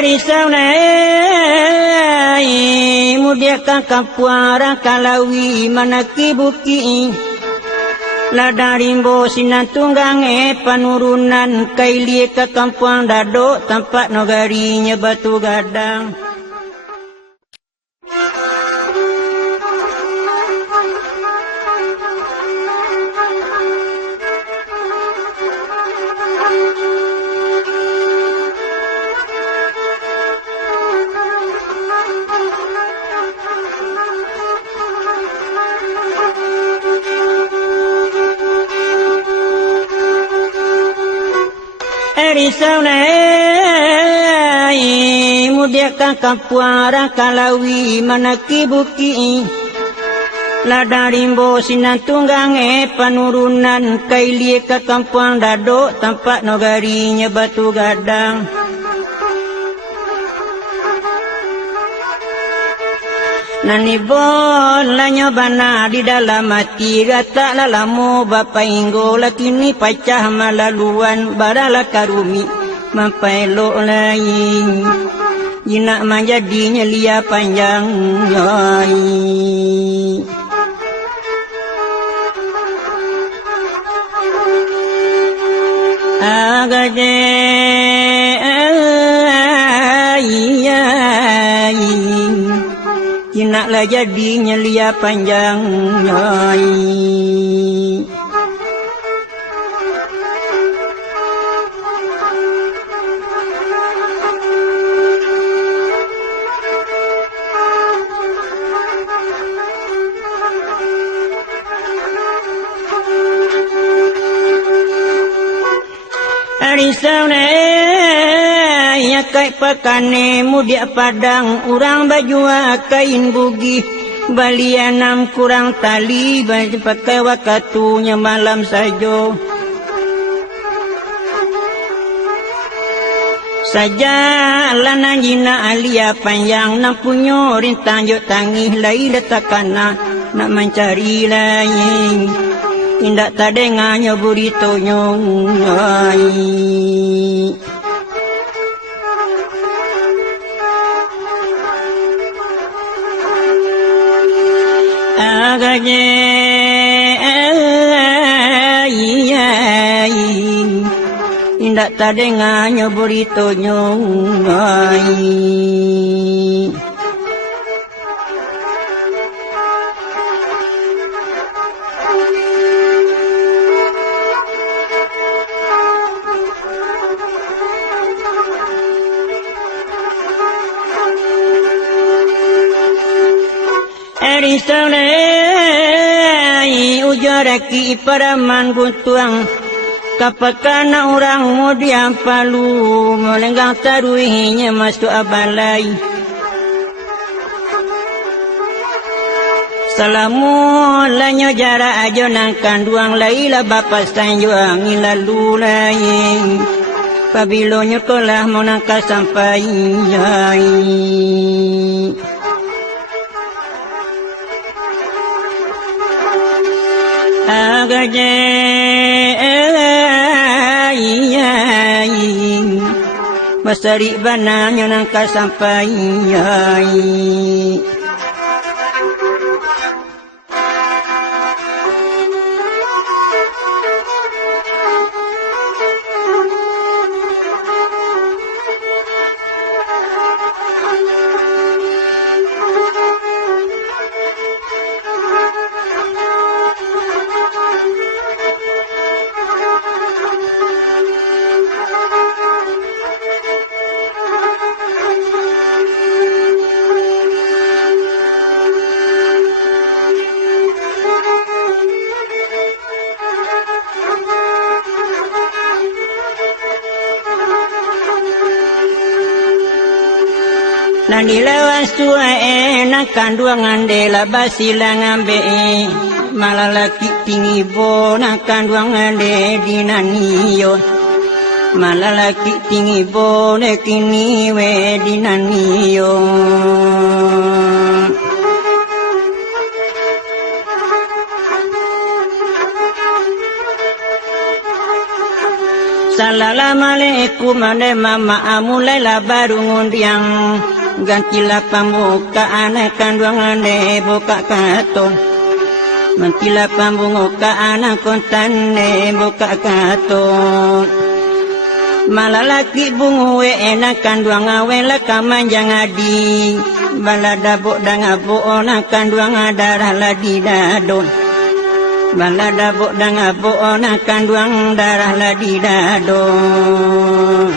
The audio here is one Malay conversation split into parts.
Risau nai mudia kakapuara kalawi manaki buki ladarimbo sinatunggang panurunan kaili ke kampung dado tampak nogarinya batu gadang. Risau nai mudia kakapuara kalawi manaki buki ladarimbo sinatunggang panurunan kaili ke kampung dado tampak nogarinya batu gadang. Nani bola nyobana di dalam hati rata lalamu bapa inggo lakini pacah malaluan barala karumi mampelo lain jinak menjadinya lia panjang yai. Agaje jinaklah jadinya lia panjang nyai. Risau nai kai pakane mudia padang urang baju kain bugi balianam kurang tali pakai wakatunya malam sajo saja lana jina alia panjang nak punyo rintang jo tangih lai letakana nak mencari lain indak tadengannya burito nyongai. Agaje indak tadengannya burito nyongai. Risau nai ujaraki paraman guntuang kapakana orang mudiam palu melenggang taruhinya masuk abalai. Salamulanyo jara ajo nang kanduang laila bapa sanjuang lalu lain pabilonyo kolah monangka sampai jai. Agaje masari bananya nangka sampai Nani lawan suai nak kanduangan dela basilang ambe malalaki tinggi bo nak kanduangan de dinaniyo malalaki tinggi bo ne kini we dinaniyo Assalamualaikum ane mama mulai lah baru ngundiang gantilah pembukaan kanduangan de buka katon gantilah pembukaan kontan de buka katon malalaki bungu enak kanduangan wela kamanjang adi balada bok dangabo ona kanduangan darah ladi dadon balada bok dangabo ona kanduang darah ladi dadon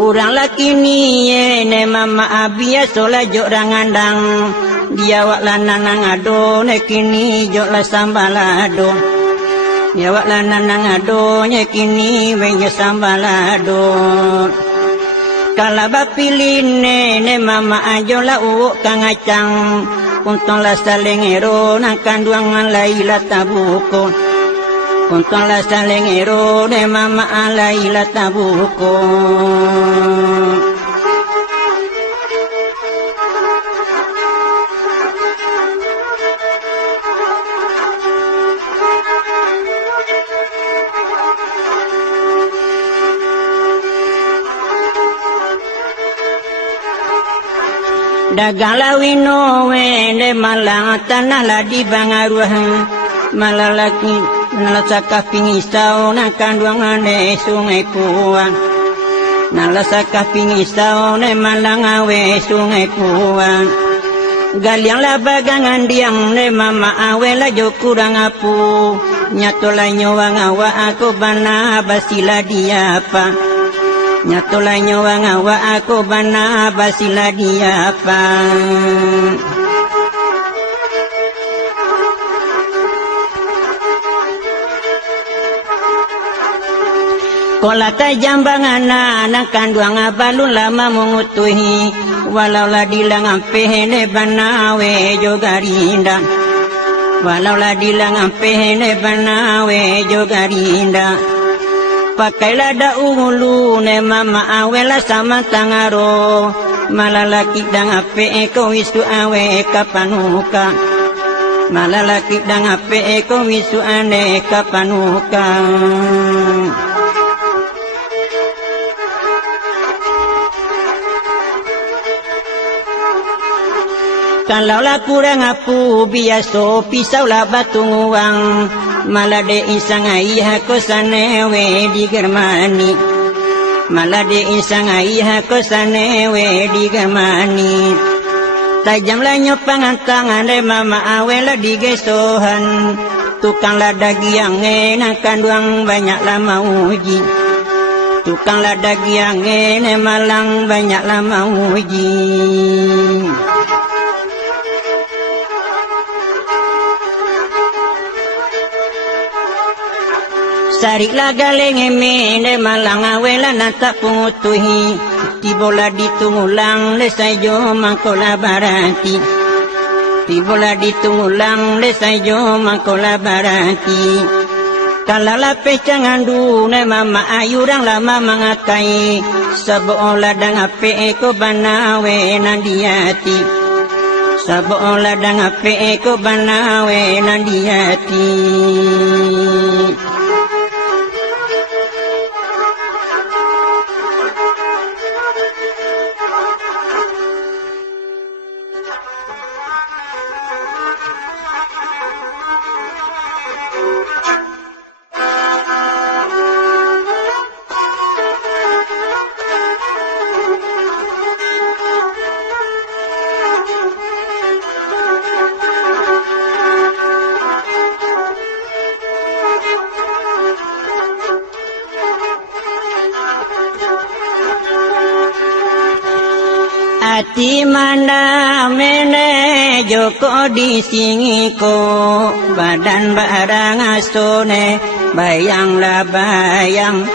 Urang laki ni ne mama abia sola jok rangandang dia wak lanang ado ne kini jok la sambalado dia wak lanang ado ne kini wenye sambalado kala bapilin ne mama ajo la uuk kang acang untong la salengero nang kanduangan laila tabuko untong la salengero ne mama laila tabuko dagang lawino wene malang tanah ladi bangaruah malalaki nalasaka pingisau na kanduangan de sungai puang nalasaka pingisau ne malang awe sungai puang galiang la bagangan diang ne mama awe la jo kurang apu nyatola nyawang awa aku bana basila diapa nyatola nyawang awa aku bana basila diapa Kola tajambangan anak kanduang balun lama mengutuhi walau la dilang ampehene banawe jogarinda walau la dilang ampehene banawe jogarinda pakailah da ulu ne mama awela sama tangaro malalaki dang ape eko wisu awe kapanuka malalaki dang ape eko wisu ane kapanuka kalau la kurang apu biaso pisau la batung uang malade isang ayah ko sanewe di Germani malade isang ayah ko sanewe di Germani tajam la nyopangan tangan de mama awela di gesohan tukang la dagiang na kanduang banyak lama uji tukang la dagiang ne malang banyak lama uji Sarik la galeng emene malang awela nata pungutuhi tibola ditungulang le sayo mangkola barati tibola ditungulang le sayo mangkola barati kalala pecangan dune mama ayurang lama mangakai sabo ladang ape eko banawe nandiati sabo ladang ape eko banawe nandiati Mati mana mene joko di singiko badan barang asone bayanglah bayang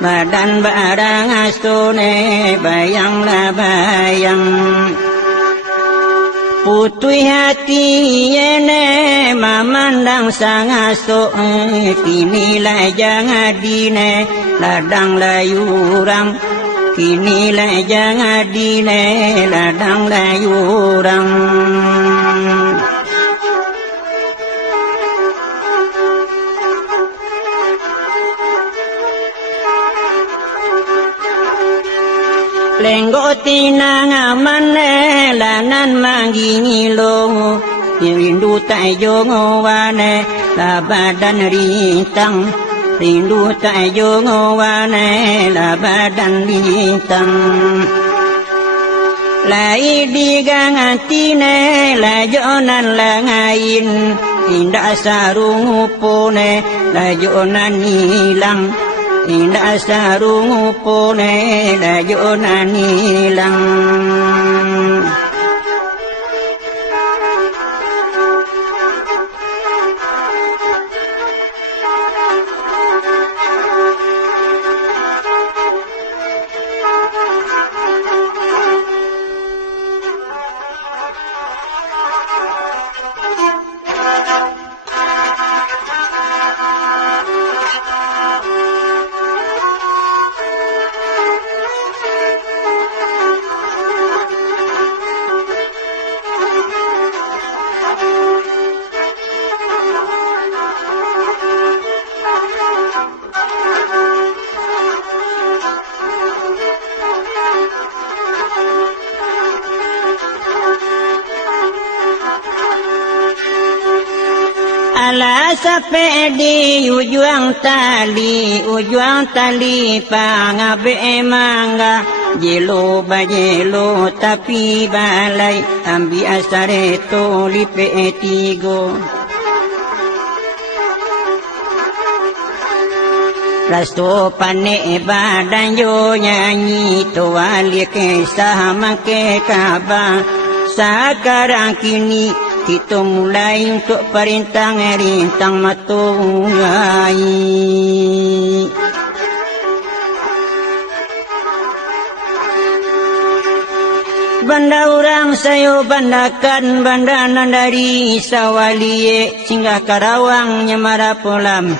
badan barang asone bayanglah bayang putui hati yene mamandang sang aso kinilah jangan dine ladang layurang kinilah jangan dine ladang layurang lenggo tinang amane lanan manggingi longo rindu tak jongo wane la badan rintang rindu tak jongo wane la badan rintang lai digang antine la jonan la ngain indah sarung pone la jonan hilang indah sarung pone la jonan hilang ala sapedi ujung tali pangabe mangga jelo bajelo tapi balai ambi asare to lipe tigo rasto pane badan yo nyanyi to wali ke sama ke kaba sekarang kini kita mulai untuk perintang rintang matungai banda orang sayo bandakan bandanan dari sawalie singgah Karawang nyemara polam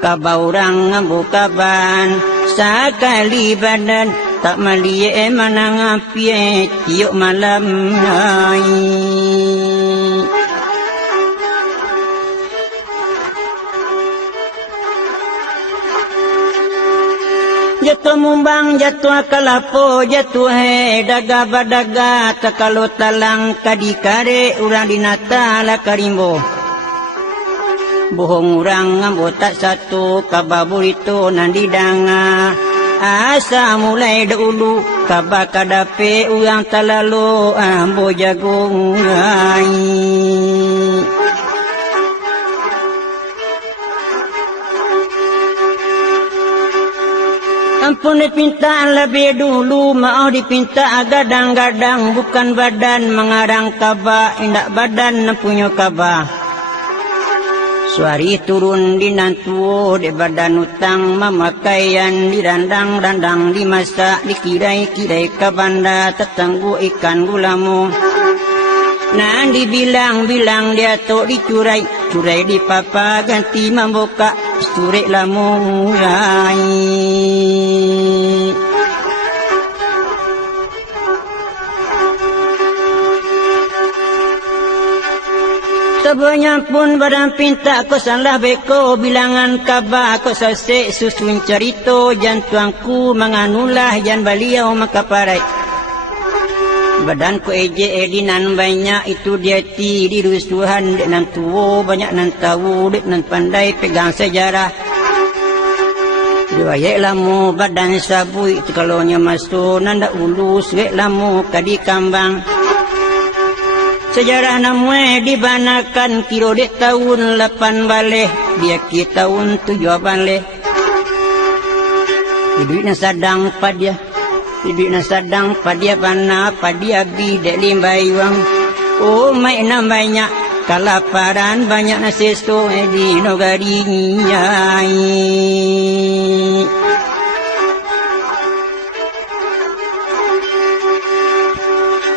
kaba orang ngambukaban sekali badan tak malie manang apie tiuk malam hai jatuh mumbang jatuh kalapo jatuh he daga badaga takalo talang kadikare urang dinata la karimbo bohong urang ngambo tak satu kababurito nandidanga asa mulai dahulu kabak kadape urang talalu ambo jagung ai ampun dipinta lebih dulu mau dipinta gadang-gadang bukan badan mengarang kabak indak badan punya kabak suari turun di nantuo di badan utang memakaian di randang-randang dimasak dikirai-kirai ke banda tetanggu ikan gulamu nah dibilang-bilang dia tok dicurai di papa ganti membuka surik lamu Sebanya pun barang pinta ko salah beko bilangan kaba ko sasek susun cerita jantuangku menganulah jan baliau makaparai badan ko eje edinan banyak itu dia ti di rusuhan dek nan tuo banyak nan tahu dek nan pandai pegang sejarah riwayat lamu badan sabui kalau nya masuk nanda ulus wek lamu kadi kambang sejarah namwe dibanakan kiro dek tahun 8 baleh dia ki tahun 7 baleh duitnya sadang padia Hidup na sadang padia pana padia bi dek limbayuang. Oh mai na banyak kelaparan banyak na seso di negarinya.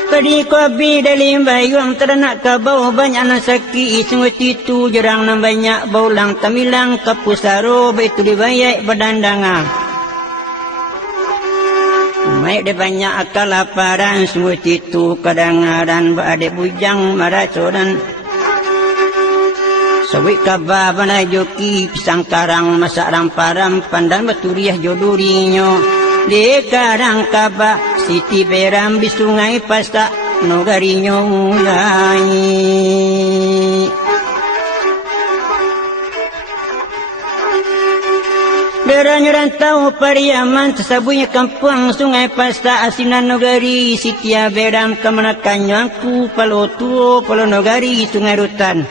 Padi kopi dalim bayuang ternak kabau banyak na sakit sungguh itu jerang na banyak baulang tamilang kapusaro betul dibayai berdandangan. Mai de banyak kelaparan sungguh itu kadang-kadang berade bujang maracodan. Sawit kaba bana joki pisang karang masak ramparam pandan baturiah jodorinyo. Di karang kaba siti beram di sungai pasta nogarinyo mulai. Deranya rantau Pariaman sesabunyi kampung sungai pasta asinan nogari sitia beram kemanakan nyangku palo tuo palo nogari sungai rutan.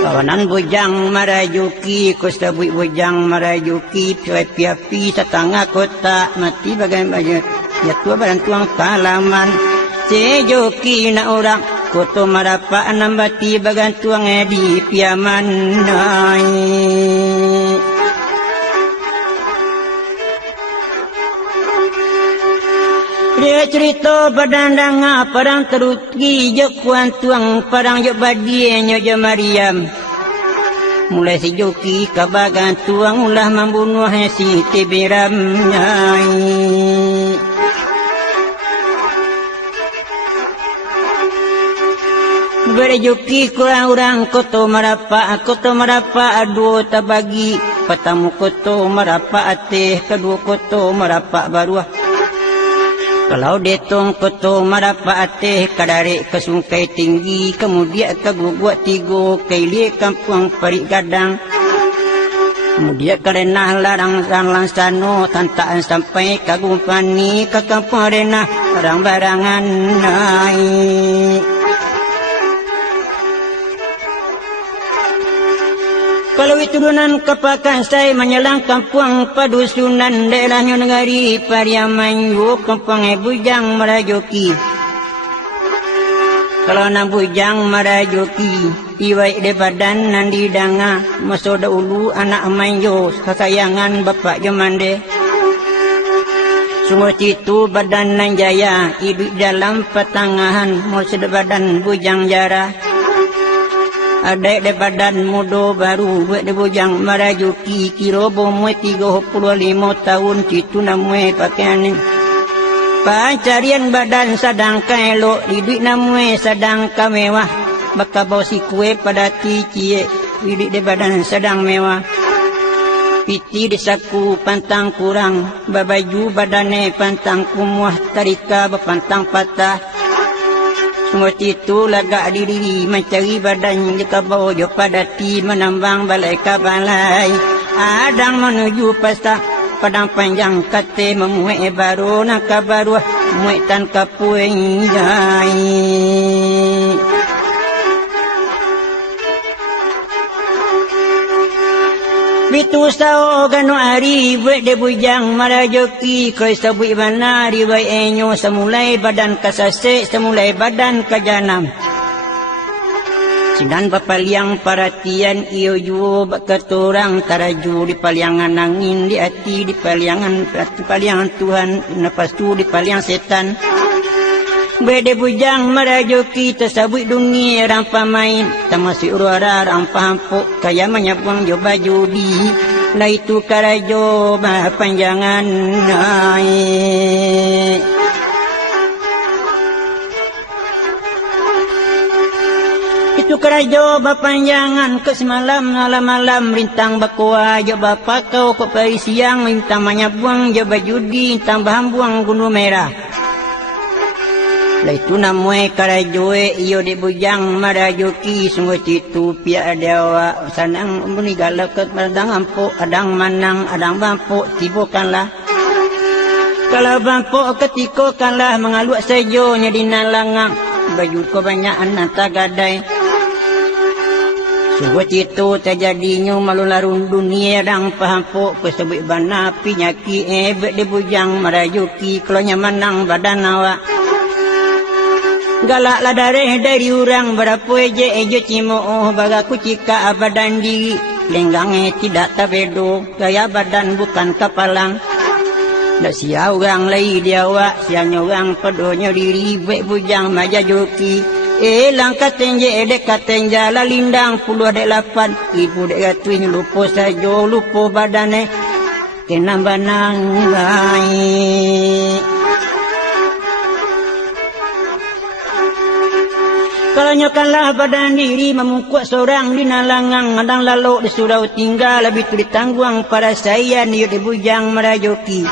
Kawanan bujang marajuki kostabui bujang marajuki piapi setengah kota mati bagai banyak ya tua barantuang kalaman sejoki na orang koto marapa anambati bagantuang di piaman nai. Dia cerita padandang parang teruki jok kuan tuang parang jok badie nyojo Mariam. Mulai si joki kabagan tuang ulah membunuh si Tiberam nyai. Berjoki kurang orang koto marapa aduh tabagi patamu koto marapa ateh kedua koto marapa baruah. Kalau detong koto marapa ateh kadare ke sungai tinggi kemudian ke guguak tigo kailie kampung Parik Gadang. Kemudian karena larang langsano tantaan sampai ke Gumpani ke kampung Renah barang-barangan naik. Kalau itu dunan kepakan saya menyelang kampung padusunan daerahnya negari Pariaman yuk kampung bujang marajoki. Kalau nak bujang marajoki iwai de badan nandi danga masoda ulu anak manjo kesayangan bapak jomande. Semua itu badan nan jaya hidup dalam pertengahan masoda badan bujang jarah. Ada de badan mudo baru buat de bujang marajuki kiro bomwe 35 tahun citu namwe pakaian pancarian badan sadang kaelo hidup namwe sadang kamewah baka bawa si kue pada cie hidup de badan sadang mewah piti desaku pantang kurang babaju badane pantang kumuah tarika bapantang patah. Semua itu lagak diri mencari badan jika bawa jo padati menambang balai ke balai. Adang menuju pasta padang panjang kate memuai baru nak baru muai tan kapuing jai. Bitu sao ganu ari buat de bujang marajoki koi sabui mana riwai enyo semulai badan kasase semulai badan kajanam. Sinan papaliang perhatian iyo juo bakatorang taraju di paliangan angin di hati di paliangan Tuhan napas tu di paliang setan. Bede bujang marajoki tersabui dunia orang pamain tamasi urara orang pahampuk kaya menyapung jo baju di lah itu karajo panjangan naik. Itu karajo bapanjangan ke semalam malam-malam rintang bakua jo bapak kau kok pagi siang rintang menyabuang jo baju di rintang bahambuang gunung merah. Lah itu namanya karajoe iyo de bujang marajoki sungguh itu pia dewa sanang muni galaket madang ampo adang manang adang bampo tibokanlah. Kalau bampo ketikokanlah mengaluak sejo nyadi nalangang baju ko banyak anak tagadai. Sungguh itu terjadinya malu larun dunia dan pahampuk pesebut bana pinyaki ebek di bujang merajuki kelonya menang badan awak. Galaklah dari orang berapa ejo cimo bagaku cika badan diri lenggangnya tidak tabedo gaya badan bukan kapalang. Dak sia orang lain dia awak siangnya orang pedonya diri bek bujang majajuki. Langkah tenje dekat tenja la lindang puluh dek lapan ibu dek gatuin lupa saja lupa badane kena banang lai. Kalau nyokanlah badan diri memukuk seorang di nalangang adang lalu di surau tinggal lebih tu ditangguang para saya ni di bujang merajoki.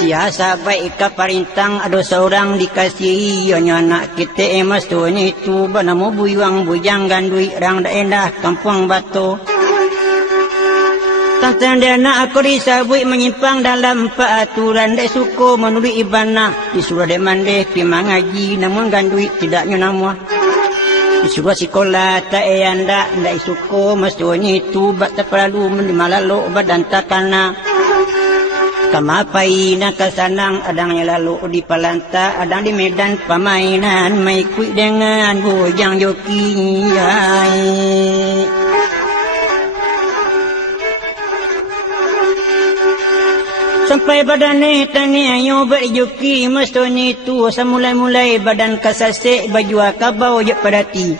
Siasa baik ke perintang ada seorang dikasihi yonya anak kita emas tuanya itu banamu buyuang bujang gandui rang daerah kampung batu. Tentang dia nak aku disabui menyimpang dalam peraturan dek suku menurut ibana disuruh dek mandeh pimang ngaji namun gandui tidaknya nama. Disuruh sekolah tak anda ndak suku mas tuanya itu bak tak perlu mendimalalo badan takana. Kamapai nak kesanang adangnya lalu di Palanta adang di medan permainan maikui dengan bujang joki. Sampai badan ni tani ayo berjoki mestoni tu semulai-mulai badan kasasek baju akabau je padati.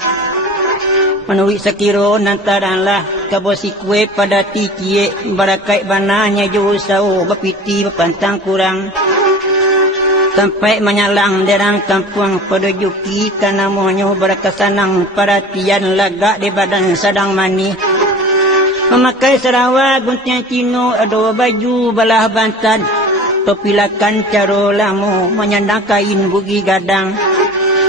Menulis sekiro nantaranlah kabosi kue pada tikie barakai bananya jauh sao bapiti bapantang kurang sampai menyalang derang kampung pada juki karena monyo barakasanang perhatian lagak di badan sadang mani memakai sarawak guntiang cino ada baju balah bantan topi lakan caro lamu menyandang kain bugi gadang.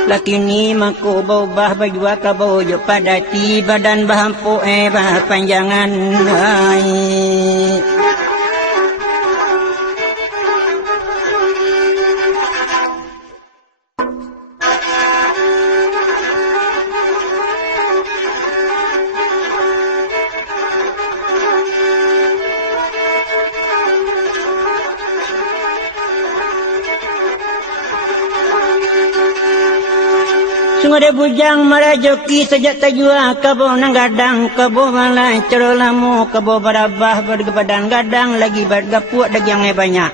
Laki ni mangku bau bah baju akabau jo padati badan bahampu bah panjangan. Sungguh bujang marajoki sejak tajua kabo nang gadang kabo malai cerolamu kabo barabah bergebadan gadang lagi bergapuak dagingnya banyak.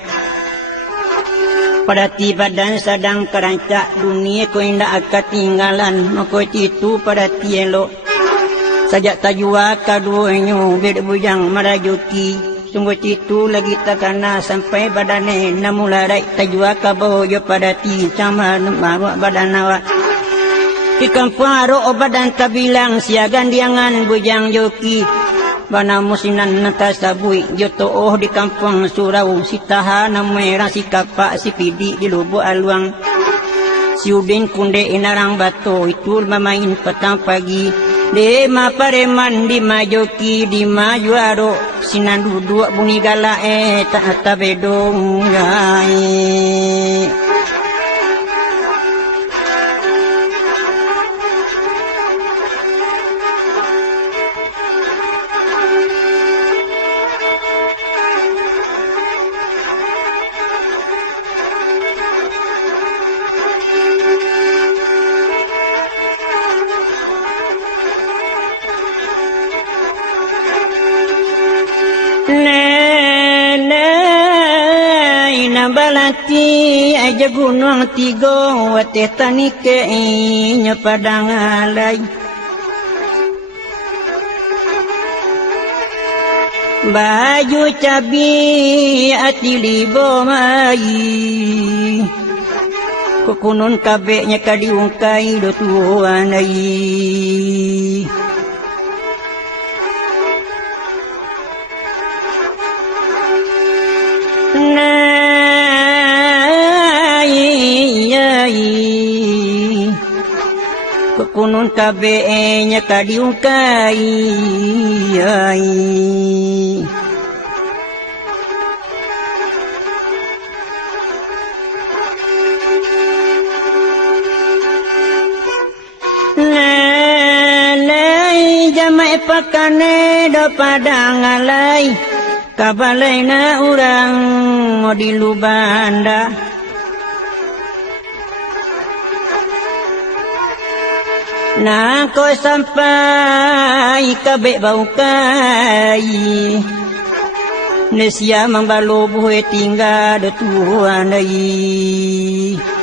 Pada ti badan sedang kerancak dunia ko indah akan tinggalan mako itu pada ti elok. Sejak tajua kaduanya beda bujang marajoki sungguh itu lagi takana sampai badannya namularai tajua kabo jo pada ti sama maru badan awak. Di kampung aro badan tabilang siagan diangan bujang joki bana musinan natasabui joto di kampung surau sitaha namera si kapak si pidi di lubuk aluang si udin kunde inarang batu itu memain petang pagi de ma pareman di majoki di maju aro sinan duduk bunyi galak tak tabedong gai. Balati aja gunung tiga wateh tani keinya padang alai baju cabi ati libo mai kukunun kabeknya kadiungkai do tuan ai. Kunun kabenya kadiungkai la la mai pakane do padang alai kabalai na urang di lubanda na ko sampai kabe bau kai nesia mambalo buhe tinggal do tuan dai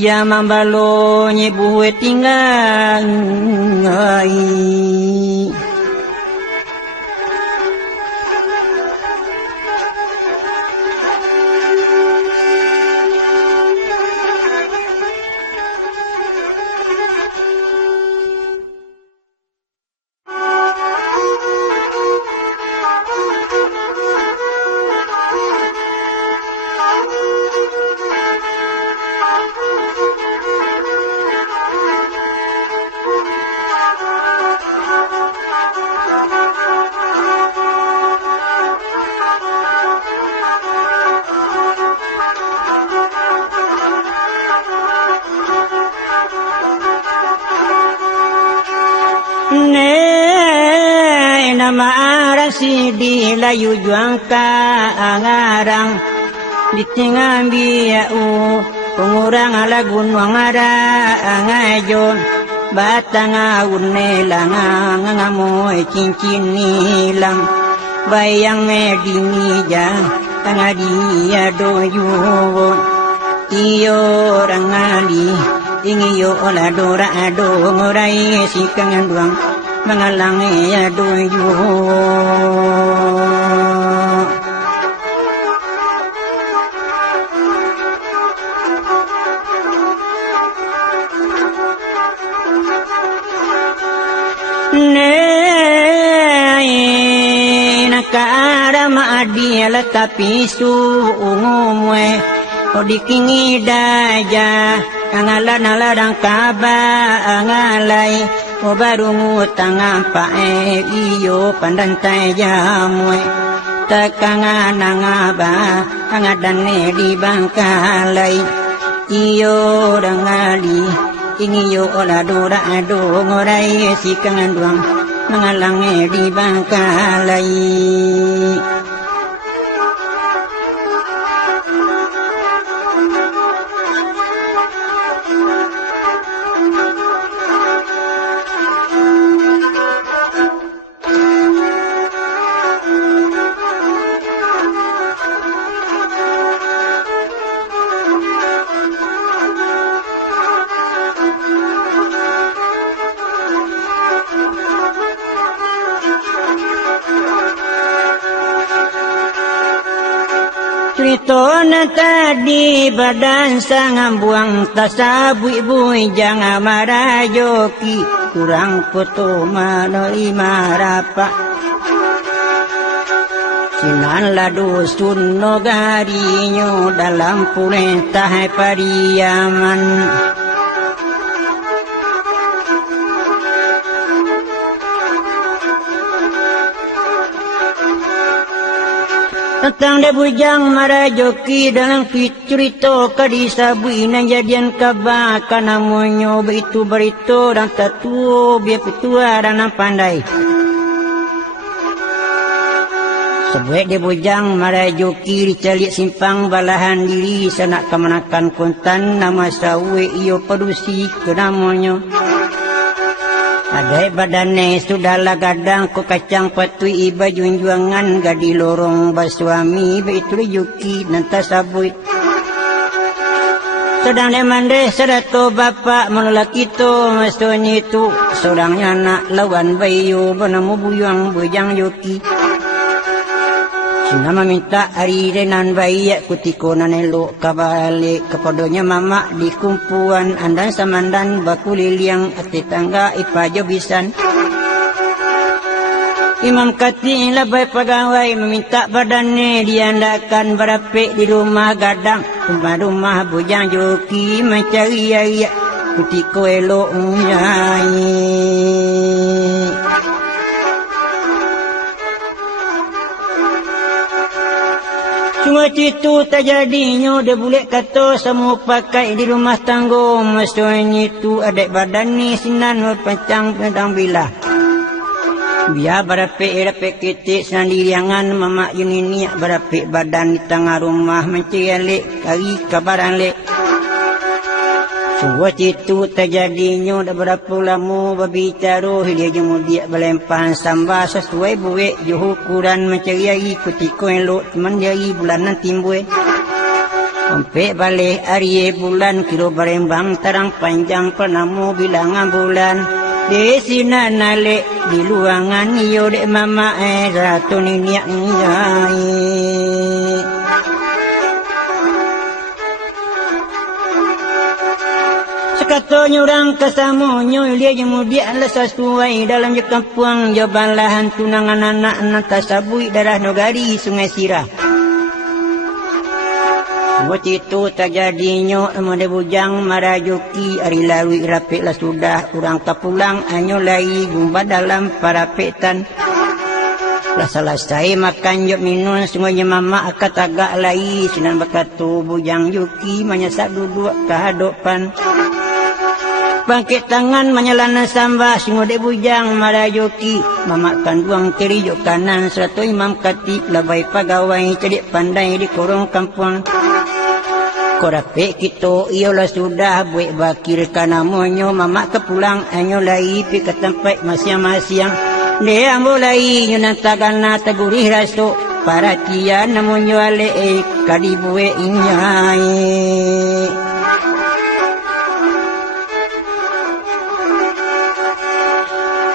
siapa balo nyebu tinggal di layu juang ka angarang di tengah biau pengurang ala gunung ara angajon batang aune langang ngamoy cincin nilang bayang medini jang tengah dia doyu iyo rangali ingiyo ola dora ado ngorai sikang duang mengalang ya doyu Dia tapi suungumwe odikingi daja angalan aladang kaba angalai obarungu tangan pae iyo pandantai jamwe takangan angaba angadane di bangkalai iyo dangali ingiyo oladora ado ngorai sikangan duang mengalangi di bangkalai Tona tadi badan sang buang tasabui-bui jangan marah joki kurang foto manoi marapa sinan ladu sunno garinyo dalam purentah pariaman tentang de bujang marajoki dalam cerita kadisa buina jadian kabaka namonyo itu berito dan tatuo biar petua dan pandai sebuah de bujang marajoki dicalik simpang balahan diri sanak kemenakan kontan nama sawe iyo perusi ke namonyo adai badane sudahlah gadang ko kacang patui iba junjuangan gadi lorong basuami betul yuki nanta sabui sedang demande serato bapak menolak itu maksudnya itu seorangnya anak lawan bayu bernama buyang bujang yuki Sinama minta hari renan bayi kutiko nanelo kabalik kepadanya mama di kumpuan andan samandan bakuliliang ati tangga ipajo bisan. Imam kati labai pegawai meminta badannya diandakan berapik di rumah gadang rumah bujang joki mencari ya kutiko elok nyai. Semua itu terjadinya dia boleh kata semua pakai di rumah tangga. Maksudnya itu adik badan ni sinan berpancang pedang bilah. Biar berapik kitik sendiriangan mamak Yunini berapik badan di tengah rumah mencari lek kari kabaran lek. Semua itu terjadinya dah berapa lama berbicara dia kemudian berlempang sambal sesuai buik juhu ukuran mencari hari ketika elok teman dari bulanan timbul. Sampai balik hari bulan kira berembang terang panjang penama bilangan bulan. Di sini nalik di luangan iyo dek mama ratu niniak nyai. Sekatanya orang kesamunya dia kemudian sesuai dalam kampung jawaban lahan tunangan anak nata sabui darah nogari sungai sirah. Buat itu terjadinya emade bujang marajuki hari lalu rapik lah sudah orang kapulang anyo lai gumba dalam parapetan. Lah selesai makan jok minum semuanya mama akat agak lai sinan bakatu bujang yuki menyesak duduk ke hadapan. Bangkit tangan menyelana sambah singode bujang marajuki mamakan duang kiri jok kanan seratu imam kati labai pegawai cedik pandai di korong kampung. Korapik kita ialah sudah buat bakir kanamonyo mama kepulang anyo lai pi ke tempat masing-masing. Dia mulai nyunantagana tegurih rasuk para tia namonyo ale kadibue inyai.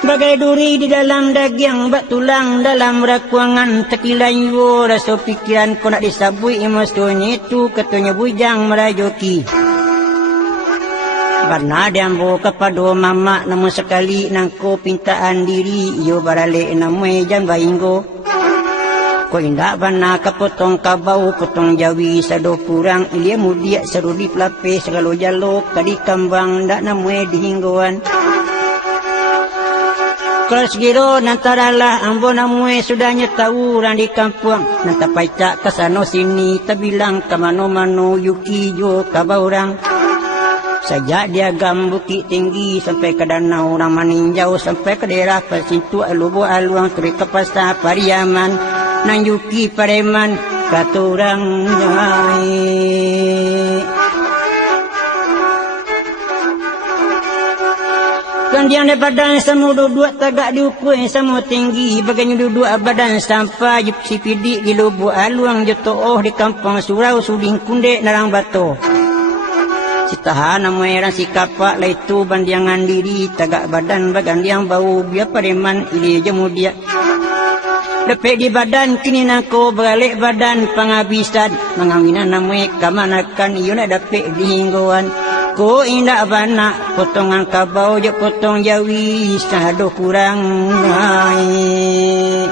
Bagai duri di dalam daging bak tulang dalam rakuangan tekilan yo rasa pikiran ko nak disabui maksudnya itu katanya bujang merajoki. Karena diambo kepada mama namun sekali nangko pintaan diri yo barale namai jan bainggo. Ko indak bana kapotong kabau potong jawi sado kurang ilia mudiak serudi pelapis segalo jalo kadi kambang ndak namai dihinggoan. Kalau segiro nantaralah ambo namue sudahnya tahu orang di kampung. Nanta paicak kesano sini terbilang ke mano-mano yuki jo kaba orang. Sejak dia gam bukit tinggi sampai ke danau orang maninjau sampai ke daerah persitu alubo aluang turi ke pasar Pariaman. Nang yuki pareman kata orang nyai. Kandian badan semua duduk tagak diukur semua tinggi bagainya duduk badan sampai si pidik di lubuk aluang jotoh di kampung surau suding kunde narang bato. Si tahan nama orang si kapak lah itu bandiangan diri tagak badan bagan yang bau biar pareman ili jemudia. Lepek di badan kini nangko balik badan penghabisan mengawinan nama kamanakan iyo nak dapet di hingguan. Ko indak bana potongan kabau je potong jawi sado kurang naik.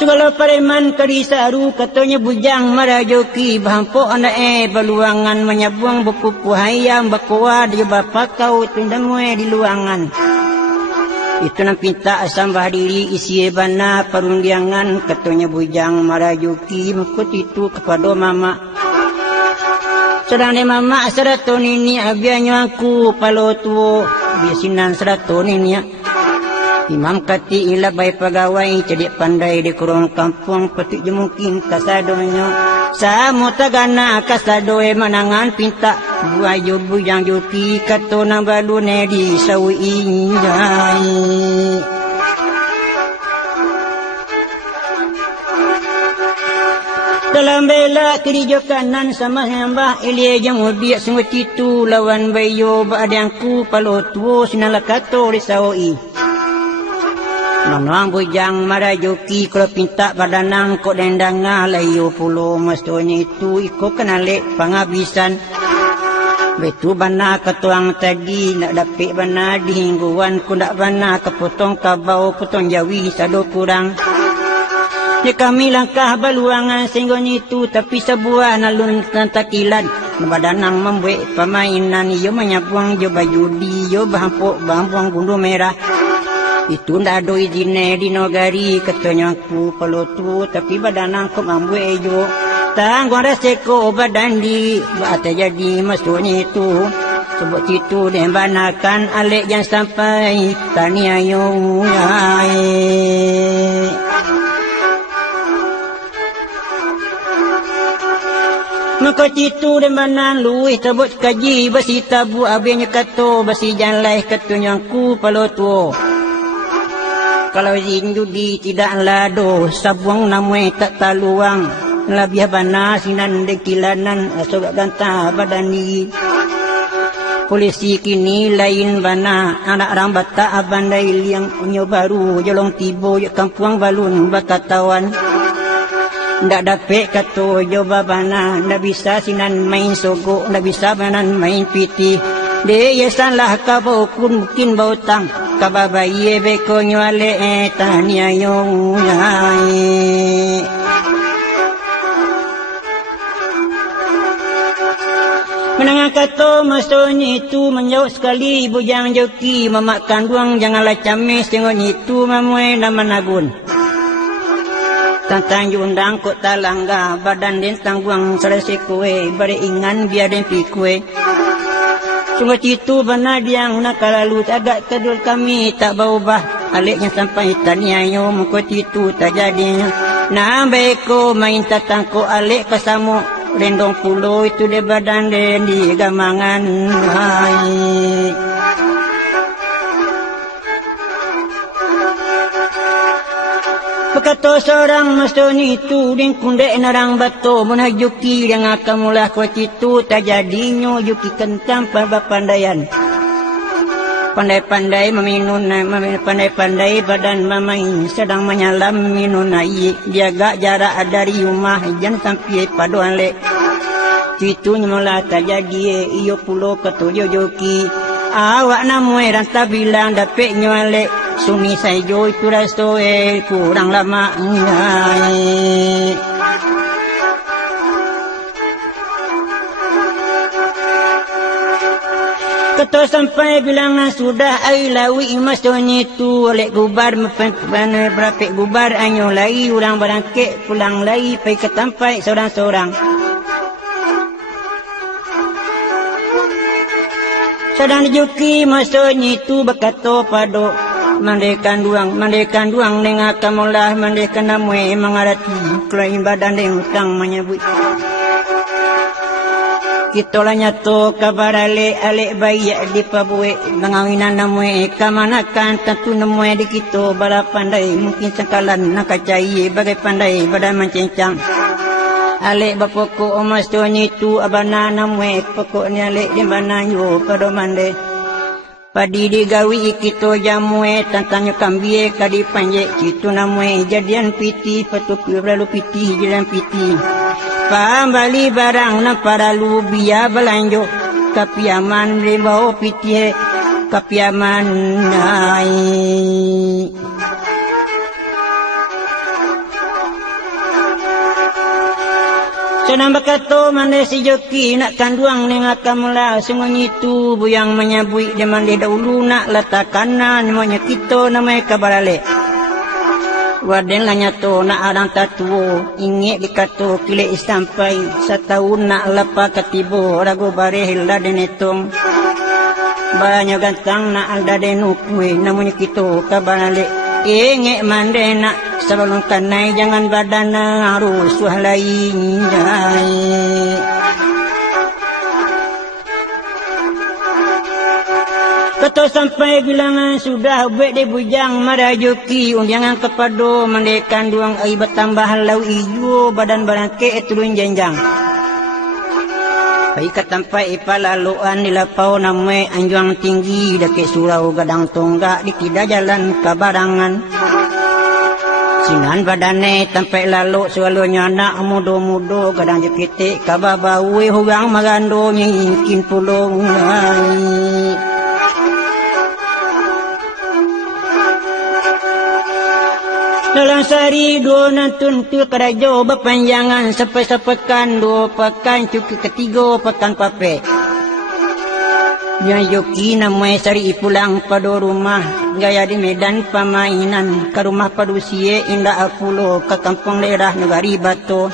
Segala pareman kadisaru katanya bujang marajoki bahampok anak beluangan menyabuang bepupu hayam bakoa dia bapa kau tundamue di luangan. Itu nak pinta sambah diri isi bana perundiangan katanya bujang marajuki mekut itu kepada mama. Sedang ni mama seraton ini abianyo aku palo tuo biasinan seraton ini. Imam kati ila bay pegawai cedik pandai di kurung kampung petik je mungkin kasadonyo. Samo tagana kasadoe manangan pinta buayo bujang juki kato nang balune di sawi injai. Dalam bela kiri jo kanan sama hamba ilie jamudiak sungguh itu lawan bayo baadangku palo tuo sinala kato di sawi. Manang bujang marajuki kalau pinta badanang kok dendanga layo pulo maksudnya itu iko kenale penghabisan. Betu bana ketuang tadi nak dapik bana dihingguan ku nak bana kepotong kabau potong jawi sado kurang. Ya kami langkah baluangan sehingga itu tapi sebuah nalun tantakilan. Badanang membuat permainan yo menyabuang yo bajudi yo bahampok gundu merah. Itu ndak ada izin di nogari katanya aku kalau tu tapi badan aku mampu ejo. Tanggung resiko badan di buat jadi maksudnya itu. Sebut itu dan banakan alik yang sampai tania yung maka citu dan banan luih sebut kaji besi tabu abinya kato besi janlai katunyangku palo tu. Kalau zin judi tidak lado sabuang namai tak taluang labia bana sinan dekilanan asok ganta badani. Polisi kini lain bana anak orang bata abandai liang unyo baru jolong tibo kampung balun bakatawan. Ndak dapat kata jawab bana, ndak bisa sinan main sogok, ndak bisa banan main piti. Dia salah kau kun mungkin bau tang, kababaye beko nyale tania yong yai. Menangah kata maksudnya itu menjauh sekali bujang joki memakan duang janganlah camis tengok itu mamue nama nagun. Tantang jundang kok talangga badan den tangguang selesai kue beri ingan biar den pi kue. Sungguh itu benar yang nak lalu agak kedul kami tak berubah aliknya sampai tania yo mukot itu tak jadinya. Nah beko main tatang ko alik kesamu rendong pulau itu de badan den di gamangan hai. Berkata seorang masoni itu din kundek narang bato menajuki yang akan mulah kuat itu tak jadinya juki kentang pada pandaian. Pandai-pandai meminun, pandai-pandai badan mamain sedang menyalam minun air. Jaga jarak dari rumah jangan sampai paduan lek. Itu mula tak jadi iyo pulau ketujuh joki. Awak namai ranta bilang dapat nyualek. Sumi sayo itu raso kurang lama ngai. Kata sampai bilangan sudah ai lawi masoni tu oleh gubar mepan berapa gubar anyo lai urang barangke pulang lai pai ketampai seorang-seorang. Sedang dijuki masoni tu berkata pado mandekan duang dengan kamulah mandekan namwe mengarati klaim badan deng utang menyebut kita lah nyato kabar alik bayi di pabue mengawinan namwe kamanakan tentu namwe di kita bala pandai mungkin sengkalan nak cai bagai pandai badan mencencang alik bapoko omas tuanya itu abana namwe pokoknya alik di mana yo pada mande padi digawi kita jamue tantanya kambie kadi panjek citu namue jadian piti patu berlalu piti jalan piti pambali barang na para lubia belanjo kapiaman limau piti kapiaman nai senang berkata mana si joki nak kanduang dengan kamulah sungguh itu buyang menyabui dia mandi dahulu nak letakkan namanya kita namanya kabarale. Waden lah nyato nak arang tatuo ingat dikata pilih sampai setahun nak lepas ketibo ragu bareh lah denetong banyak gantang nak alda denukwe namanya kita kabarale. Ingat mandi nak sebelum kanai jangan badan harus suah lain kata sampai bilangan sudah buat dia bujang marajuki unjangan kepada mendekan duang air bertambah lau ijo badan barangke turun jenjang baik katampai ipalaluan dilapau namai anjuang tinggi dake surau gadang tonggak di tidak jalan kabarangan sinan badane tampai lalu selalunya anak mudo-mudo kadang jepite kababawe hugang magando nyingkin pulung dalam sehari dua nantun tu kerajo berpanjangan sampai sepekan dua pekan cukup ketiga pekan pape yang joki namanya sehari pulang pada rumah gaya di medan permainan, ke rumah padusie indah apulo, ke kampung daerah negari Batu.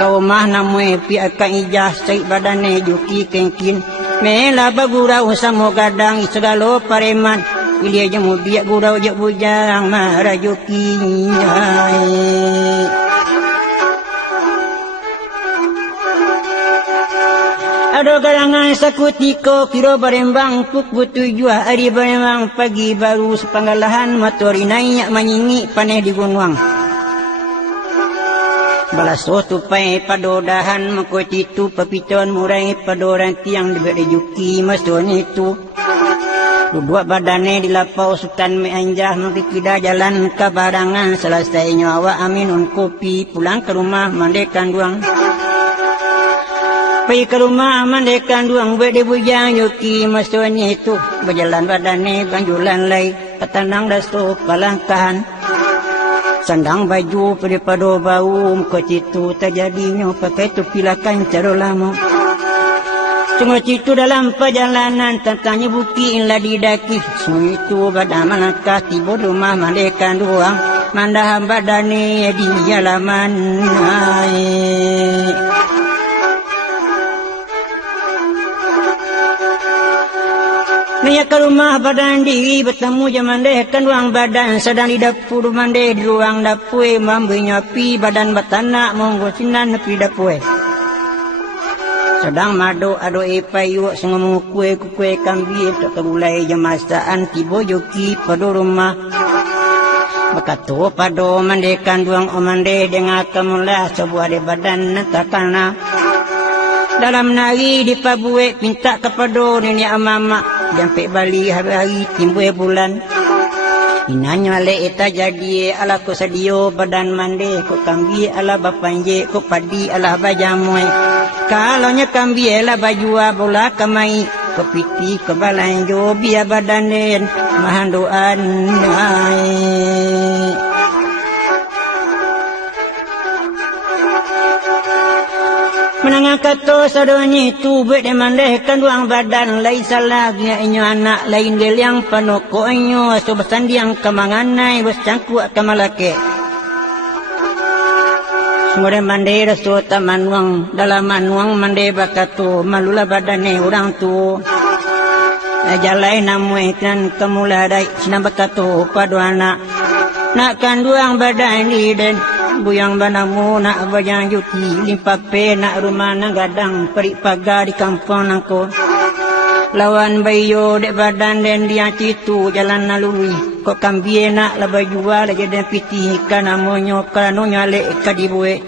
Ke rumah namue pi akan ijah cai badane juki kengkin. Mela bagurau samo gadang segalo pareman. Ilia jemu biak gurau jak bujang marajuki. Ado galangan sakutiko kiro barembang puk butu jua ari barembang pagi baru sepanggalahan motori naik menyingi paneh di gunung. Balas tupai padodahan mengkotitu papiton murai padoran tiang diberi juki masun itu. Dua badane dilapau sultan meanjah mengkida jalan ke barangan selesai nyawa aminun kopi pulang ke rumah mandekan duang. Pergi ke rumah mandekan duang berde bujang yuki maksudnya itu berjalan badane banjulan lay ketanang dasu palangkahan sandang baju pada bau muka citu terjadinya pakai tu pilakan cara lama cuma citu dalam perjalanan tentangnya buki inlah didaki semua itu pada manakah tiba rumah mandekan duang mandah badane di halaman Niat ke rumah badan diri bertemu jam mandekan ruang badan sedang di dapur mande di ruang dapur mambunya pi badan batanak monggo sinan pi dapur sedang mado ado payu sengomu kue kambi tak terulai jam masaan tibo joki pada rumah berkata pada mandekan ruang omande dengan kemulah sebuah di badan takana dalam nari di pabuek minta kepada nenek mama sampai balik hari-hari timbul bulan inanya le eta jadi ala ko sadio badan mande ko kambi ala bapanje ko padi ala bajamoy kalaunya kambi ala bajua bola kamai ko piti ko balanjo biar badanen mahandoan menangah kata sadonyi tu buat dia mandehkan ruang badan lain salah punya inyo anak lain dia yang panoko inyo so bersandiang kemanganai bercangkuk ke malake semua dia mande rasu tamanwang dalam manuang mande bakatu malulah badane orang tu jalai namue kan kemuladai sinam bakatu padu anak nakkan ruang badan ni dan buyang banamu nak bajang juki limpape nak rumah nang gadang perik pagar di kampung nangko lawan bayo dek badan dan dia citu jalan nalui kok kambie nak lebih jual lagi dan piti kan amonyo kan nyale kadibue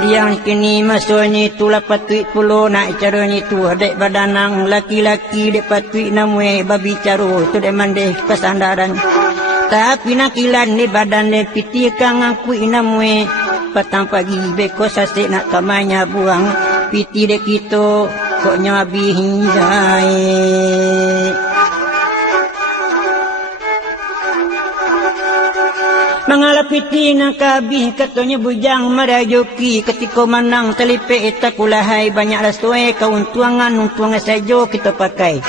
dia kini masuknya tu lapatui pulo nak caranya tu dek badan nang laki-laki dek patui namue babi caro tu dek mande kesandaran tapi nakilan ni badan ni piti kang aku inamwe petang pagi beko sasik nak kamanya buang piti dek kita kok nyabi hindai mengalap piti nak kabih katanya bujang marajoki ketika menang telipe etakulahai banyak rasue kauntuangan untuangan saja kita pakai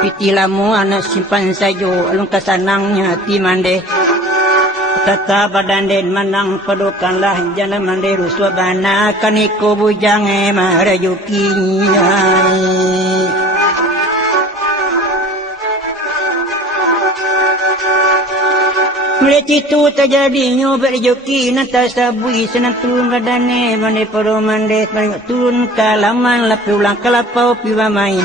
piti lamu anak simpan saja alung kasanangnya hati mande tata badan den manang padokanlah jana mande ruswa bana kaniko bujang marajuki melihat itu terjadinya berjoki nanti sabui senang turun badane mande pado mande turun kalaman lapi ulang kalapau piwa main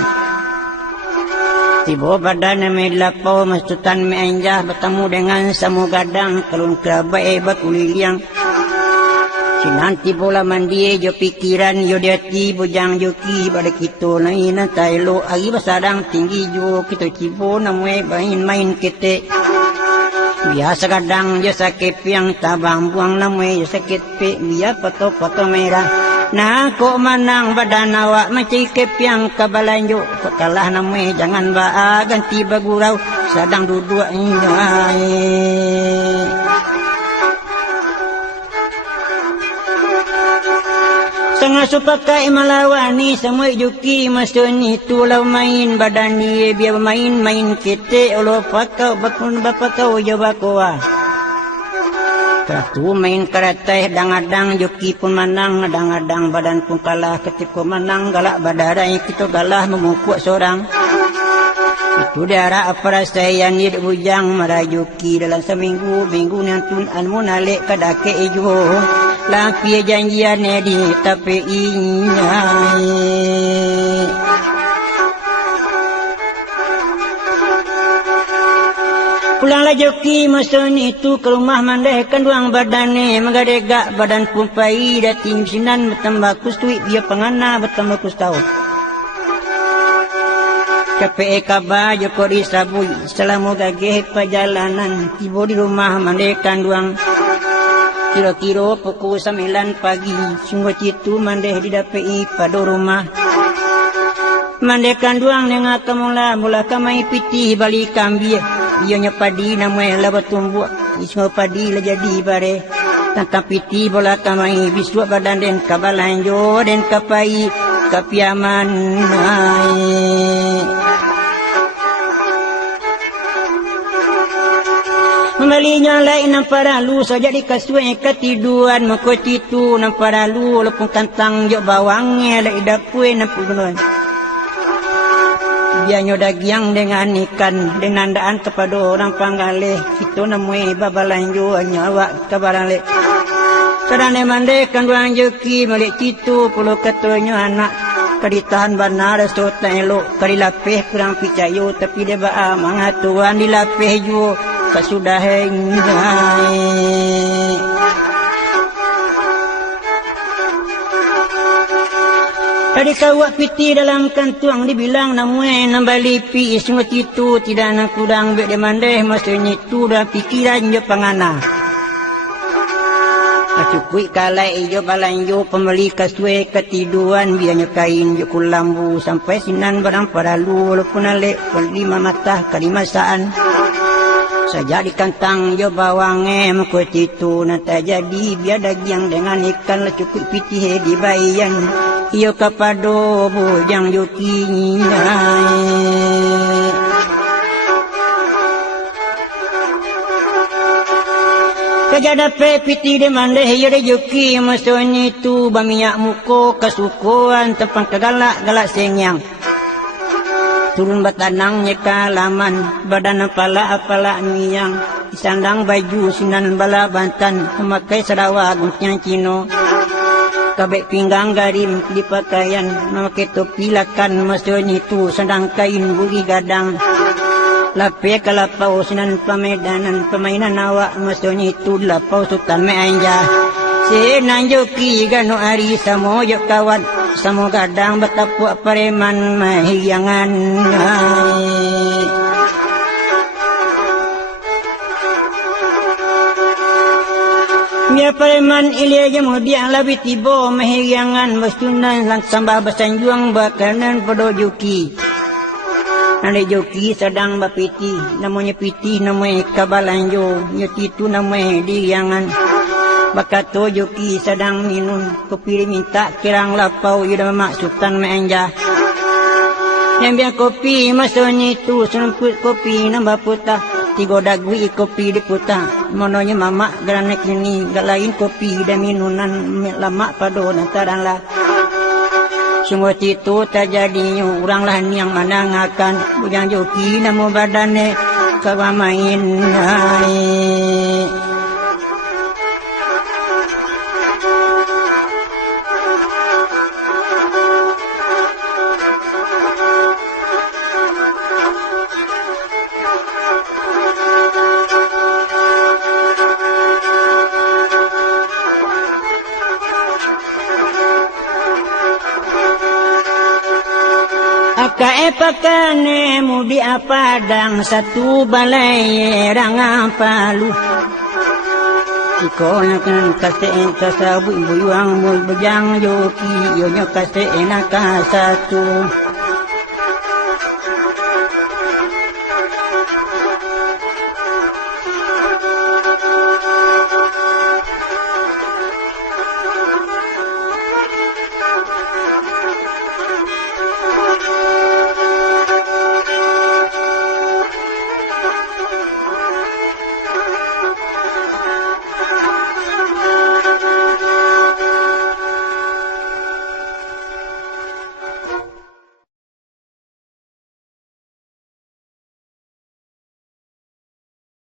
tiba badan melapau mastutan meanjah bertemu dengan samu gadang kalun kerabai bakuliliang sinanti bola mandi jo pikiran yo diati bujang joki pada kita naina tailo agi basadang tinggi jo kita cibo namue main kete biasa gadang jo sakit piang tabang buang namue jo sakit pe biar foto merah nah kok manang badan awak macam kepiang kabalanjo kalah namanya jangan ba ganti bagurau sedang duduk ini Tengah supakai melawani semua juki masa ni tulau main badan ni biar main ketek ulo pakau bakun bapakau jabakoa. Katu main karatai dang-adang juki pun menang dang-adang badan pun kalah ketika menang galak badarai kita galah memukuk seorang. Itu darah perasaan ni bujang merajuki dalam seminggu minggu nantun anmu nalik kadake ijo. Lapi janjian di tapi inyai pulanglah joki masa itu ke rumah mandaikan duang badannya mengadegak badan pun pai dating sinan bertambah kustui dia pengana bertambah kustau capek kabar joko disabui selama gageh perjalanan tiba di rumah mandaikan duang kira-kira pukul 9 pagi sungguh citu mandeh didapai pada rumah mandekan duang dengan kamula mula kamai piti balik kambia ianya padi namanya lah bertumbuh semua padi lah jadi bare tentang piti bola kamai biswa badan den kabalanjo den kapai kapiaman Membalinya lain nampak lalu saja di kasui ketiduan makoti tu nampak lalu lepung kantang jok bawangnya lek dapui nampak gunung. Biarnya daging dengan ikan dengan daan kepada orang panggalih itu namui babalanju nyawa kabaran lek. Sedang mandekan duang joki malik citu puluh katanya anak kaditahan benar sotan elok kadilapeh kurang picayo tapi dia ba mangatuan dilapeh jo sudah hengai tadi kawak piti dalam kantuang dibilang namue nambali pi semua itu tidak nak kurang bek dia mandeh maksudnya itu dah pikiran je pangana cukui kalai jo balanjo pembeli kasue ketiduan biarnya kain jo kulambu sampai sinan barang paralu walaupun alek lima mata kalimasaan saja di kantang jo bawangnya makut itu nanti jadi biar daging dengan ikan lah cukup pitih di bayan iyo kapado bujang jokinya kerja dapat pitih di mandeh iyo de joki maksudnya itu bamiyak muko kasukuan tempat kegalak-galak senyang turun batanang nyeka laman badan apala miyang sandang baju sinan bala bantan memakai sarawak guncang cino kabek pinggang garim di pakaian memakai topi lakan maksudnya itu sandang kain buli gadang lape kalapau sinan pamedanan permainan awak maksudnya itu lapau sultan meanja sinan joki gano ari samoyo kawan samo gadang betapuk pareman mahiyangan Mia pareman ilia kemudian lebih tiba mahiyangan bastunan lang sambah basanjuang bakanan pada joki Nade joki sedang bapiti namanya piti namanya kabalanjo nyoti itu namanya diyangan Bakato joki sedang minum kopi minta kirang lapau yuda maksudkan menja yang biar kopi maksudnya itu semput kopi nambah putah tiga dagui kopi di putah mononya mama geranak ini gak lain kopi dan minuman lama pada nantaran lah semua itu terjadi orang lain yang menangakan bujang joki nama badannya kawamain Pakane mudi apadang satu balai rang palu ikonya kan kase kasabu buyang bujang joki yo nyo kase enaka satu